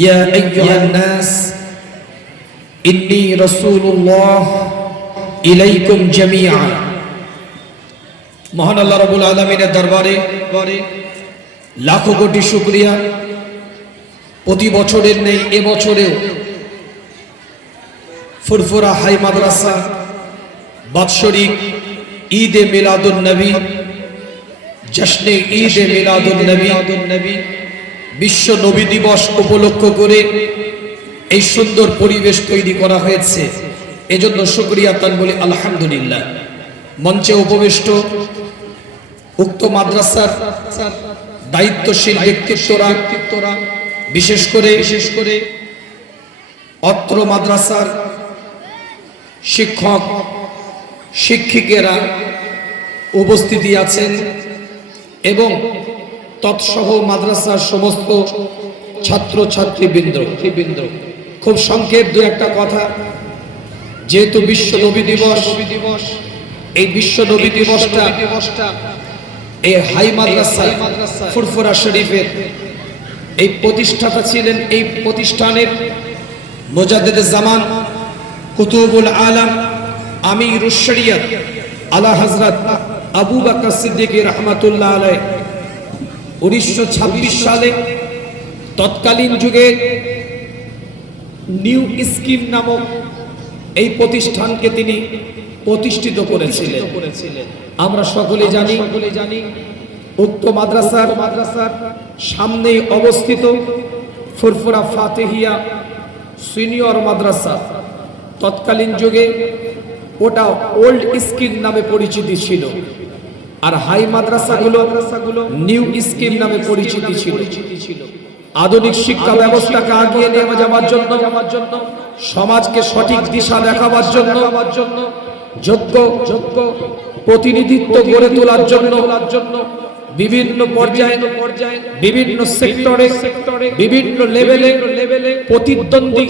ইয়া আইয়ুহান নাস ইন্নী রাসূলুল্লাহ ইলাইকুম জামিআ। মহান আল্লাহ রাব্বুল আলামিনের দরবারে লাখো কোটি শুকরিয়া। প্রতি বছরের নেই এবছরেও ফুরফুরা হাই মাদ্রাসা বাৎসরিক ঈদে মিলাদুন নবী, জশ্নে ঈদে মিলাদুন নবী, বিশ্ব নবী দিবস উপলক্ষ করে এই সুন্দর পরিবেশ তৈরি করা হয়েছে। এজন্য শুকরিয়া তান বলি আলহামদুলিল্লাহ। মঞ্চে উপবিষ্ট উক্ত মাদ্রাসার দায়িত্বশীল ব্যক্তিত্বরা, বিশেষ করে অত্র মাদ্রাসার শিক্ষক শিক্ষিকেরা উপস্থিতি আছেন এবং তৎসহ মাদ্রাসার সমস্ত ছাত্র ছাত্রীবৃন্দ। খুব সংক্ষেপ দু একটা কথা। যেহেতু বিশ্ব নবী দিবস, এই বিশ্ব নবী দিবসটা এই হাই মাদ্রাসা ফুরফুরা শরীফের এই প্রতিষ্ঠাতা ছিলেন, এই প্রতিষ্ঠানের মুজাদ্দিদে জামান কুতুবুল আলম আমিরুশ শরিয়ত আলা হযরত আবু বকর সিদ্দিক রাহমাতুল্লাহ আলাইহি 1926 সালে তৎকালীন যুগে নিউ স্কিম নামক এই প্রতিষ্ঠানকে তিনি প্রতিষ্ঠিত করেছিলেন। আমরা সকলে জানি উক্ত মাদ্রাসার সামনে অবস্থিত ফুরফুরা ফাতেহিয়া সিনিয়র মাদ্রাসা তৎকালীন যুগে ওটা ওল্ড স্কিম নামে পরিচিতি ছিল, আর হাই মাদ্রাসাগুলো নিউ স্কিম নামে পরিচিতি ছিল। আধুনিক শিক্ষা ব্যবস্থাকে আগিয়ে নিয়ে যাওয়ার জন্য, সমাজকে সঠিক দিশা দেখাবার জন্য, যোগ্য প্রতিনিধিত্ব গড়ে তোলার জন্য বিভিন্ন পর্যায়ে, বিভিন্ন সেক্টরে, বিভিন্ন লেভেলে প্রতিদ্বন্দ্বী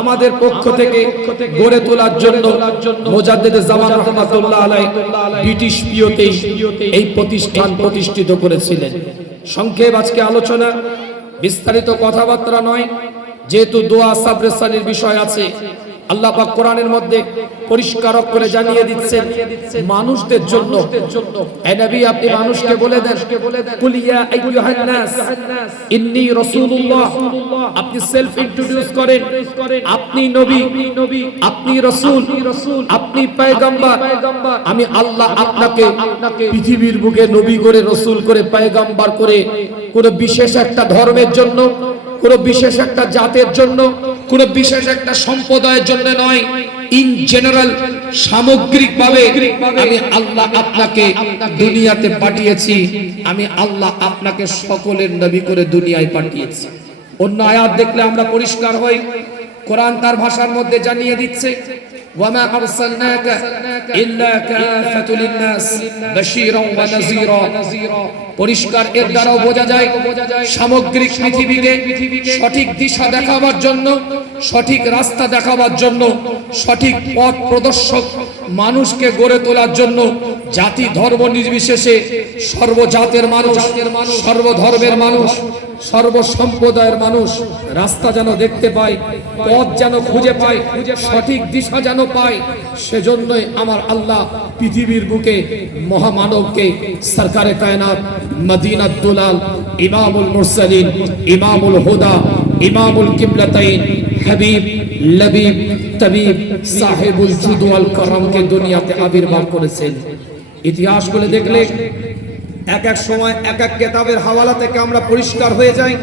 আমাদের পক্ষ থেকে গড়ে তোলার জন্য মুজাদ্দিদে জামান রাহমাতুল্লাহ আলাইহি ব্রিটিশ পিওতেই এই প্রতিষ্ঠান প্রতিষ্ঠিত করেছিলেন। সংক্ষেপ আজকে আলোচনা, বিস্তারিত কথাবার্তা নয়। যেহেতু দোয়া সাবরে সানির বিষয় আছে, আল্লাহ পাক কোরআনের মধ্যে পরিষ্কার করে জানিয়ে দিচ্ছেন মানুষদের জন্য। হে নবী, আপনি মানুষকে বলে দেন, কুল ইয়া আইয়ুহান নাস ইন্নী রাসূলুল্লাহ। আপনি সেলফ ইন্ট্রোডিউস করেন, আপনি নবী, আপনি রাসূল, আপনি পয়গম্বর। আমি আল্লাহ আপনাকে পৃথিবীর বুকে নবী করে, রাসূল করে, পয়গম্বর করে কোন বিশেষ একটা ধর্মের জন্য, কোন বিশেষ একটা জাতের জন্য, কোন বিশেষ একটা সম্প্রদায়ের জন্য নয়, ইন জেনারেল সামগ্রিকভাবে আমি আল্লাহ আপনাকে দুনিয়াতে পাঠিয়েছি। আমি আল্লাহ আপনাকে সকলের নবী করে দুনিয়ায় পাঠিয়েছি। অন্য আয়াত দেখলে আমরা পরিষ্কার হই। কোরআন তার ভাষার মধ্যে জানিয়ে দিচ্ছে, ওয়ামা আরসালনাকা ইল্লা কাফাতুল লিন-নাস বাশীরাও ওয়া নাযীরা। পরিষ্কার এর দ্বারাও বোঝা যায় সামগ্রিক পৃথিবীকে সঠিক দিশা দেখাবার জন্য, সঠিক রাস্তা দেখাবার জন্য, সঠিক পথ প্রদর্শক মানুষকে গড়ে তোলার জন্য জাতি ধর্ম নির্বিশেষে সর্বজাতের মানুষ, সর্বধর্মের মানুষ, সর্বসম্প্রদায়ের মানুষ রাস্তা যেন দেখতে পায়, পথ যেন খুঁজে পায়, সঠিক দিশা যেন পায়। সেজন্যই আমার আল্লাহ পৃথিবীর বুকে মহামানবকে সরকারে কায়নাত, মদিনাত দুলাল, ইমামুল মুরসালিন, ইমামুল হুদা, ইমামুল কিবলাতাইন, হাবিব লবিব তবিব সাহেবুল জুদ ওয়াল করমকে দুনিয়াতে আবির্ভাব করেছেন। ইতিহাস বলে দেখলে এক এক সময় এক এক কিতাবের হাওয়ালা থেকে আমরা পরিষ্কার হয়ে যাই।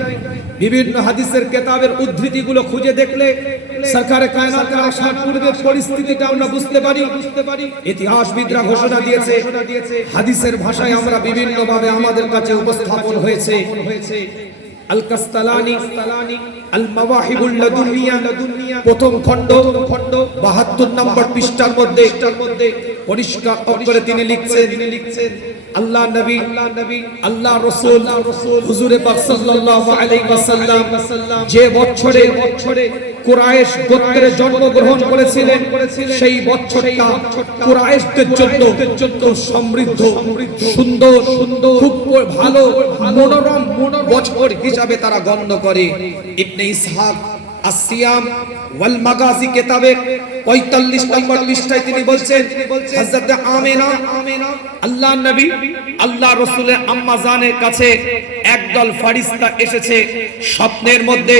বিভিন্ন হাদিসের কিতাবের উদ্ধৃতিগুলো খুঁজে দেখলে সরকারে কায়নাতের আসার পূর্বের পরিস্থিতিটা আমরা বুঝতে পারি। ইতিহাসবিদরা ঘোষণা দিয়েছে, হাদিসের ভাষায় আমরা বিভিন্ন ভাবে আমাদের কাছে উপস্থাপন হয়েছে। আল কাস্তালানি আল মাওয়াহিবুল লাদুনিয়া প্রথম খণ্ড 72 নম্বর পৃষ্ঠার মধ্যে পরিষ্কার করে তিনি লিখছেন, আল্লাহ নবী আল্লাহ রাসূল হুজুরে পাক সাল্লাল্লাহু আলাইহি ওয়াসাল্লাম যে বছরে কুরাইশ গোত্রে জন্মগ্রহণ করেছিলেন সেই বছরটা কুরাইশদের জন্য খুব সমৃদ্ধ সুন্দর খুব ভালো মনোরম বছর হিসাবে তারা গণ্য করে। ইবনে ইসহাক আসিয়াম ওয়াল মাগাজি কিতাবে 45 নম্বর পৃষ্ঠায় তিনি বলছেন হযরত আমিনা আল্লাহ নবী আল্লাহ রাসূলের আম্মা জানের কাছে একদল ফেরেশতা এসেছে স্বপ্নের মধ্যে।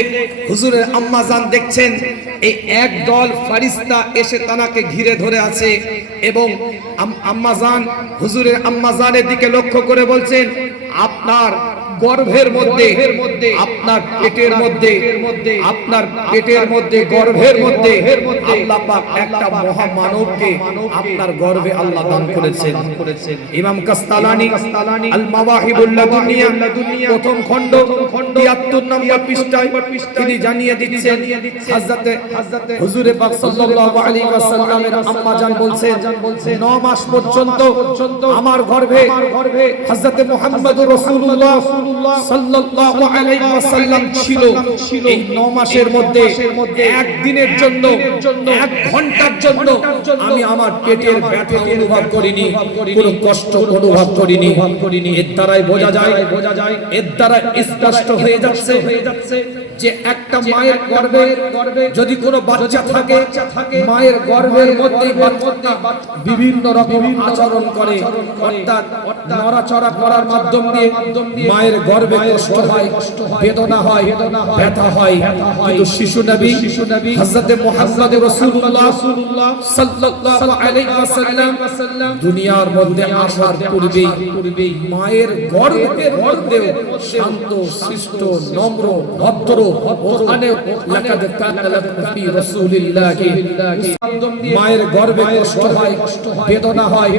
হুজুরের আম্মা জান দেখছেন এই একদল ফেরেশতা এসে তানাকে ঘিরে ধরে আছে এবং আম্মা জান হুজুরের আম্মা জানের দিকে লক্ষ্য করে বলছেন আপনার গর্ভের মধ্যে আপনার পেটের মধ্যে গর্ভের মধ্যে আল্লাহ পাক একটা মহামানবকে আপনার গর্ভে আল্লাহ দান করেছেন। ইমাম কাস্তালানি আল মাওয়াহিবুল লাদুনিয়া প্রথম খণ্ড 73 নম্বর পৃষ্ঠায় তিনি জানিয়ে দিচ্ছেন হযরত হুজুরে পাক সাল্লাল্লাহু আলাইহি ওয়াসাল্লামের আম্মা জান বলছেন 9 মাস পর্যন্ত আমার গর্ভে হযরত মুহাম্মদুর রাসূলুল্লাহ সাল্লাল্লাহু আলাইহি ওয়াসাল্লাম ছিল। এই 9 মাসের মধ্যে এক দিনের জন্য এক ঘন্টার জন্য আমি আমার পেটের ব্যথা অনুভব করিনি, কোনো কষ্ট অনুভব করিনি। এর দ্বারাই বোঝা যায় এর দ্বারা স্পষ্ট হয়ে যাচ্ছে যে একটা মায়ের গর্ভে যদি কোনো বাচ্চা থাকে মায়ের গর্ভের মধ্যে বিভিন্ন রকম আচরণ করে অর্থাৎ নড়াচড়া করার মাধ্যম দিয়ে মায়ের গর্ভে কষ্ট হয়, বেদনা হয়, ব্যথা হয়। কিন্তু শিশু নবী হযরত মুহাম্মদ রাসূলুল্লাহ সাল্লাল্লাহু আলাইহি ওয়াসাল্লাম দুনিয়ার মধ্যে আসার পূর্বেই মায়ের গর্ভের মধ্যে শান্ত শিষ্ট নম্র ভদ্র ওখানে লাকাদ কানা লাকুম ফি রাসূলিল্লাহি মায়ের গর্ভে কষ্ট হয়, বেদনা হয়,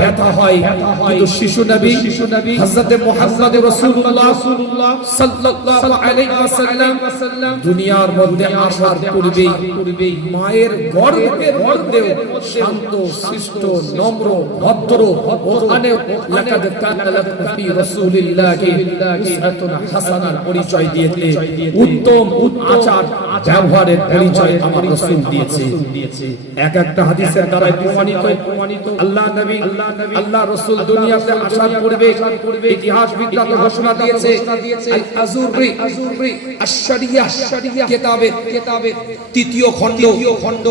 ব্যথা হয়। কিন্তু শিশু নবী হযরত মুহাম্মদ রাসূলুল্লাহ সাল্লাল্লাহু আলাইহি ওয়াসাল্লাম দুনিয়ার মধ্যে আসার পূর্বেই মায়ের গর্ভের মধ্যে শান্ত শিষ্ট নম্র ভদ্র ওখানে লাকাদ কানা লাকুম ফি রাসূলিল্লাহি উসওয়াতুন হাসানার পরিচয় দিয়েছে। উত্তম আচার ব্যবহারের পরিচয় আমার রাসূল দিয়েছে। এক একটা হাদিসের দ্বারা প্রমাণিত আল্লাহ নবী আল্লাহ রাসূল দুনিয়াতে আসার পূর্বে ইতিহাসবিদরা ঘোষণা দিয়েছে আল আজুরি আশ-শরিয়াহ কিতাবে তৃতীয় খণ্ড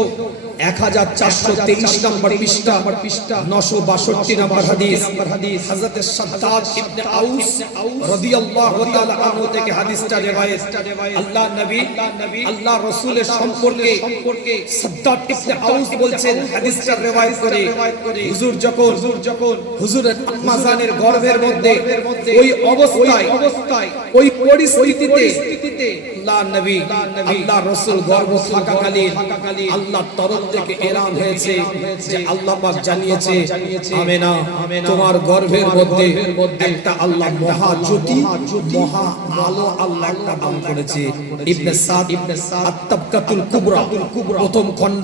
1423 নম্বর পৃষ্ঠা 962 নম্বর হাদিস হযরত শাদ্দাদ ইবনে আউস রাদিয়াল্লাহু তাআলা আনহু থেকে হাদিসটা রিওয়ায়াত। আল্লাহ নবী আল্লাহ রাসূলের সম্পর্কে শাদ্দাদ ইবনে আউস বলছেন হাদিসটা রিওয়ায়াত করে হুজুর যখন হুজুরের আম্মা জানের গর্ভের মধ্যে ওই অবস্থায় ওই পরিস্থিতিতে আল্লাহ নবী আল্লাহ রাসূল গর্ভ থাকাকালীন আল্লাহর তরফ থেকে এলান হয়েছে যে আল্লাহ পাক জানিয়েছে আমেনা তোমার গর্ভের মধ্যে একটা আল্লাহ মহা জ্যোতি মহা আলো আল্লাহ একটা দান করেছে। ইবনে সাদ আত-তাবকাতুল কুবরা প্রথম খণ্ড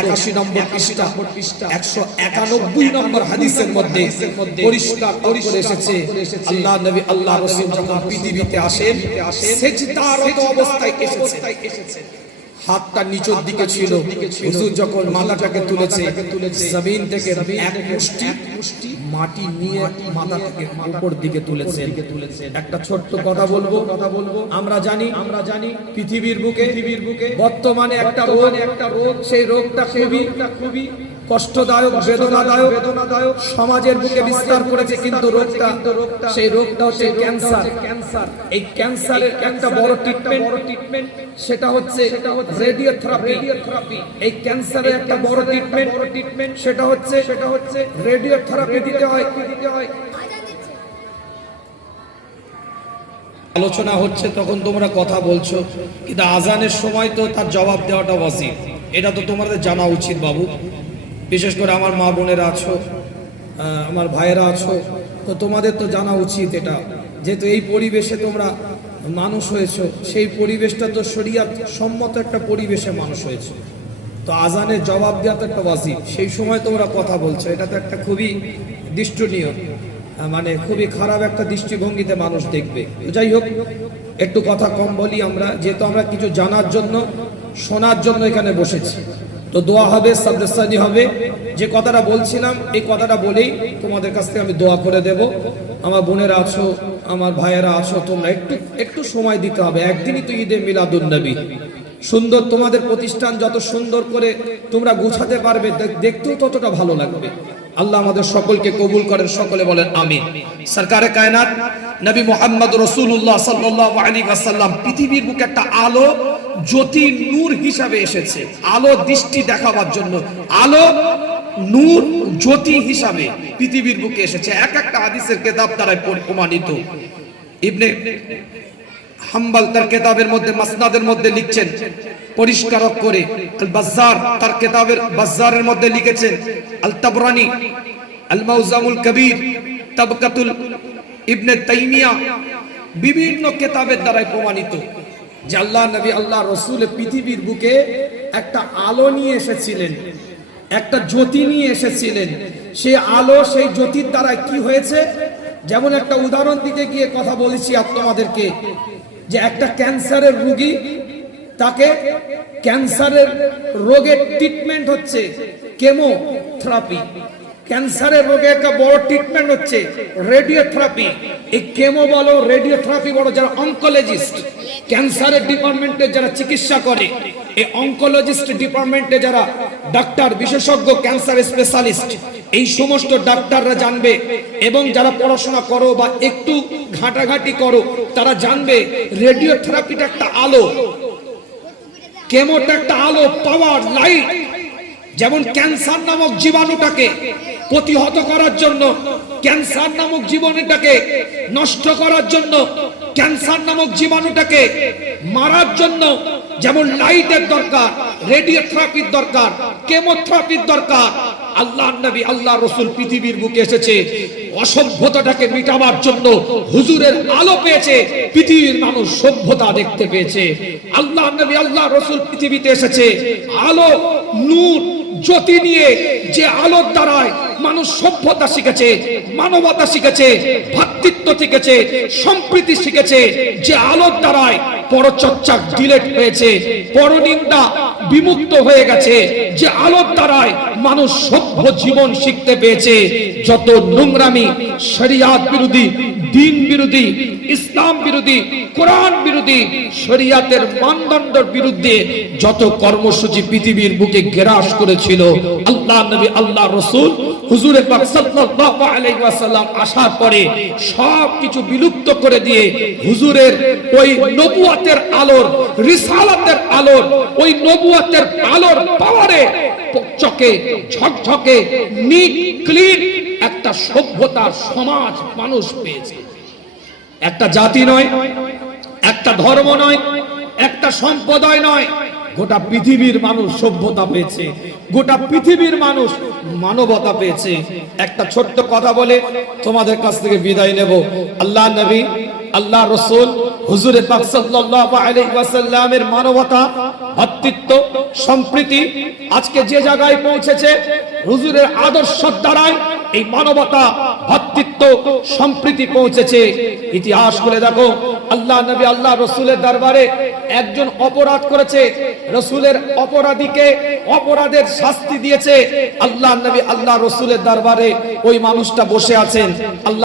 81 নম্বর পৃষ্ঠা 191 নম্বর হাদিসের মধ্যে পরিষ্কার করে এসেছে আল্লাহ নবী আল্লাহ রাসূল যখন পৃথিবীতে আসেন সিজদারত অবস্থায় এসেছে। হাতটা নিচের দিকে ছিল, হুজুর যখন মাথাটাকে তুলেছে জমিন থেকে এক মুষ্টি মাটি নিয়ে মাথা থেকে উপর দিকে তুলেছেন। একটা ছোট্ট কথা বলবো আমরা জানি পৃথিবীর বুকে বর্তমানে একটা রোগ সেই রোগটা খুবই কষ্টদায়ক বেদনাদায়ক সমাজের বুকে বিস্তার করেছে। কিন্তু সেই রোগটা হচ্ছে ক্যান্সার। এই ক্যান্সারের একটা বড় ট্রিটমেন্ট সেটা হচ্ছে রেডিওথেরাপি। এই ক্যান্সারের একটা বড় ট্রিটমেন্ট সেটা হচ্ছে রেডিওথেরাপি দিতে হয়। আলোচনা হচ্ছে তখন তোমরা কথা বলছো, কিন্তু আজানের সময় তো তার জবাব দেওয়াটা ওয়াজিব। এটা তো তোমাদের জানা উচিত বাবু। বিশেষ করে আমার মা বোনেরা আছো, আমার ভাইয়েরা আছো, তো তোমাদের তো জানা উচিত এটা, যেহেতু এই পরিবেশে তোমরা মানুষ হয়েছো, সেই পরিবেশটা তো শরিয়াত সম্মত একটা পরিবেশে মানুষ হয়েছে। তো আজানের জবাব দেওয়া তো একটা ওয়াজিব। সেই সময় তোমরা কথা বলছো, এটা তো একটা খুবই দৃষ্টনীয়। মানে খুবই খারাপ একটা দৃষ্টিভঙ্গিতে মানুষ দেখবে। যাই হোক, একটু কথা কম বলি আমরা, যেহেতু আমরা কিছু জানার জন্য শোনার জন্য এখানে বসেছি। তো দোয়া হবে, সাবরেসানি হবে। যে কথাটা বলছিলাম এই কথাটা বলেই তোমাদের কাছ থেকে আমি দোয়া করে দেব। আমার বোনেরা আছো, আমার ভাইয়েরা আছো, তোমরা একটু সময় দিতে হবে। একদিনই তো ঈদে মিলাদুন নবী, সুন্দর তোমাদের প্রতিষ্ঠান যত সুন্দর করে তোমরা গুছাতে পারবে, দেখতেও ততটা ভালো লাগবে। আল্লাহ আমাদের সকলকে কবুল করেন, সকলে বলেন আমিন। সরকারে কায়নাত নবী মুহাম্মদ রাসূলুল্লাহ সাল্লাল্লাহু আলাইহি ওয়াসাল্লাম পৃথিবীর বুকে একটা আলো, জ্যোতি, নূর হিসাবে এসেছে। আলো দৃষ্টি দেখাবার জন্য, আলো, নূর, জ্যোতি হিসাবে পৃথিবীর বুকে এসেছে। এক একটা হাদিসের কিতাব দ্বারা প্রমাণিত। ইবনে হাম্বল তার কিতাবের মধ্যে, মাসনাদের মধ্যে লিখছেন পরিষ্কার করে। আল বাজ্জার তার কিতাবের বাজ্জারের মধ্যে লিখেছেন। আল তাবরানি আল মাউজামুল কবির, তাবকাতুল ইবনে তাইমিয়া, বিভিন্ন কিতাবের দ্বারা প্রমাণিত যে আল্লাহ নবী, আল্লাহ রাসূল পৃথিবীর বুকে একটা আলো নিয়ে এসেছিলেন, একটা জ্যোতি নিয়ে এসেছিলেন। সেই আলো, সেই জ্যোতির দ্বারা কি হয়েছে, যেমন একটা উদাহরণ দিতে গিয়ে কথা বলেছি আপনাদেরকে, যে একটা ক্যান্সারের রোগী, তাকে ক্যান্সারের রোগের ট্রিটমেন্ট হচ্ছে কেমোথেরাপি। ক্যান্সারের রোগে একটা বড় ট্রিটমেন্ট হচ্ছে রেডিওথেরাপি। এই কেমো বলো, রেডিওথেরাপি বড়, যারা অনকোলজিস্ট, ক্যান্সারের ডিপার্টমেন্টে যারা চিকিৎসা করে, এই অনকোলজিস্ট ডিপার্টমেন্টে যারা ডাক্তার বিশেষজ্ঞ, ক্যান্সার স্পেশালিস্ট, এই সমস্ত ডাক্তাররা জানবে, এবং যারা পড়াশোনা করো বা একটু ঘাটাঘাটি করো তারা জানবে রেডিওথেরাপিটা একটা আলো, কেমোটা একটা আলো, পাওয়ার, লাইট। যেমন ক্যান্সার নামক জীবাণুটাকে প্রতিহত করার জন্য, ক্যান্সার নামক জীবাণুটাকে নষ্ট করার জন্য, ক্যান্সার নামক জীবাণুটাকে মারার জন্য যেমন লাইটের দরকার, রেডিওথেরাপির দরকার, কেমোথেরাপির দরকার, আল্লাহ নবী, আল্লাহ রাসূল পৃথিবীর বুকে এসেছে অসভ্যতাটাকে মিটাবার জন্য। হুজুরের আলো পেয়েছে পৃথিবীর মানুষ, সভ্যতা দেখতে পেয়েছে। আল্লাহ নবী, আল্লাহ রাসূল পৃথিবীতে এসেছে আলো, নূর, জ্যোতি নিয়ে। যে আলোর দ্বারায় মানুষ সভ্যতা শিখেছে, মানবতা শিখেছে, ভ্রাতৃত্ব শিখেছে, সম্প্রীতি শিখেছে। যে আলোর দ্বারায় পরচর্চা ডিলেট হয়েছে, পরনিন্দা বিমুক্ত হয়ে গেছে। যে আলোর দ্বারায় মানুষ সভ্য জীবন শিখতে পেয়েছে। যত নোংরামি, শরিয়াত বিরোধী, দ্বীন বিরোধী, ইসলাম বিরোধী, কোরআন বিরোধী, শরিয়াতের মানদণ্ডের বিরুদ্ধে যত কর্মসূচি পৃথিবীর বুকে গ্রাস করেছিল, আল্লাহ নবী, আল্লাহ রাসূল, হুজুরে পাক সাল্লাল্লাহু আলাইহি ওয়াসাল্লাম আসার পরে সব কিছু বিলুপ্ত করে দিয়ে হুজুরের ওই নবুয়তের আলোর, রিসালাতের আলোর, ওই নবুয়তের আলোর পাওয়ারে চকচকে ঝকঝকে নিট ক্লিন একটা সভ্যতার সমাজ মানুষ পেয়েছে। একটা জাতি নয়, একটা ধর্ম নয়, একটা সম্প্রদায় নয়, গোটা পৃথিবীর মানুষ সভ্যতা পেয়েছে, গোটা পৃথিবীর মানুষ মানবতা পেয়েছে। একটা ছোট্ট কথা বলে তোমাদের কাছ থেকে বিদায় নেব। আল্লাহ নবী, আল্লাহ রাসূল, হুজুরে পাক সাল্লাল্লাহু আলাইহি ওয়াসাল্লামের মানবতা, ভ্রাতৃত্ব, সম্প্রীতি আজকে যে জায়গায় পৌঁছেছে, হুজুরের আদর্শের দ্বারাই এই মানবতা, ভ্রাতৃত্ব, সম্প্রীতি পৌঁছেছে। ইতিহাস করে দেখো, আল্লাহ নবী, আল্লাহ রাসূলের দরবারে একজন অপরাধ করেছে, রাসূলের অপরাধীকে অপরাধের শাস্তি দিয়েছে। আল্লাহ নবী, আল্লাহ রাসূলের দরবারে ওই মানুষটা বসে আছেন। আল্লাহ